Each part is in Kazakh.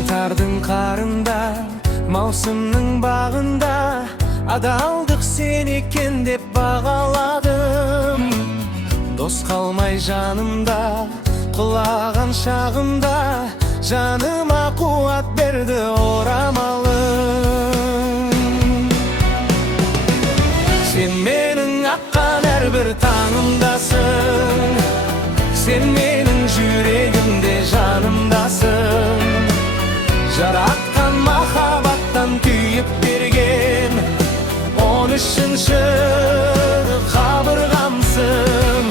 Қаңтардың қарында, маусымның бағында, адалдық сен екен деп бағаладым. Дос қалмай жанымда, құлаған шағымда, жаныма қуат берді орамалым. Сен менің аққан әрбір таңымдасың, сен менің жүрегімде жанымдасың. Жаратқан махаббаттан түйіп берген 13-ші қабырғамсың.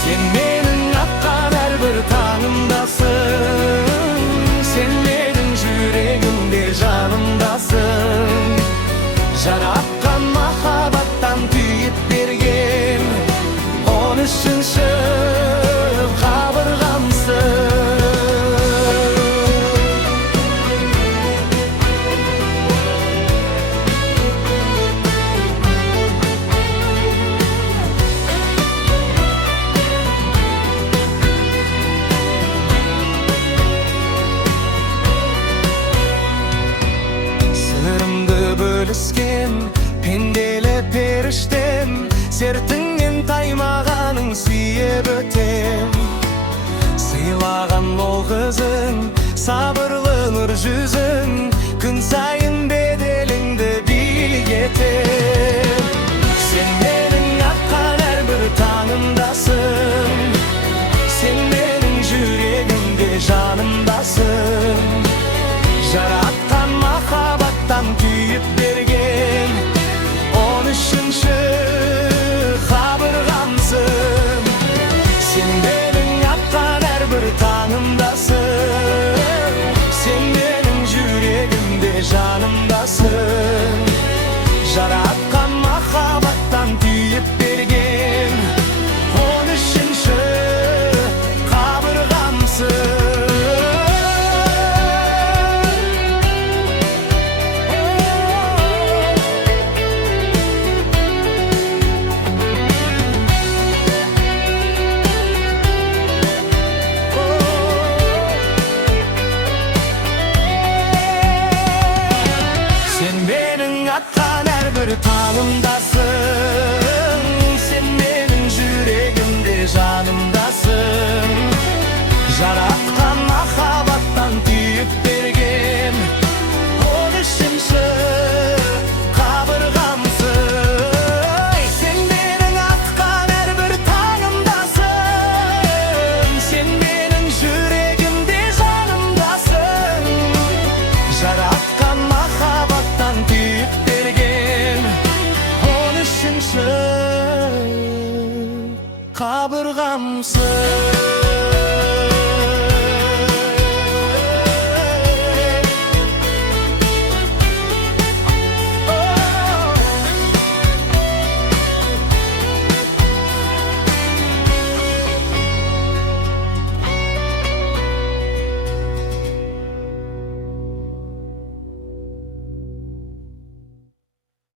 Сен менің аққан әрбір таңымдасың, сен менің жүрегімде жанымдасың. Жаратқан махаббаттан түйіп берген 13-ші пенделі періштем, сертіңнен таймағаның сүйіп өтем. Сыйлаған ол қызың, сабырлы нұр жүзің, күн сайын беделіңді биік етем. Сен менің аққан әрбір таңымдасың, сен менің жүрегімде жанымдасың. Жаратқан махаббаттан күйіп берген 13-ші қабырғамсың. Сен менің аққан әрбір таңымдасың, сен менің жүрегімде жанымдасың. Жаратқан махаббаттан күйіп берген 13-ші қабырғамсың. Атқан әрбір таңымдасың, сен менің жүрегімде жанымдасың. Жаратқан махаббаттан түйіп берген 13-ші қабырғамсың. Сен менің атқан әрбір таңымдасың, сен менің жүрегімде жанымдасың. Жаратқан махаббаттан түйіп берген 13-ші қабырғамсың.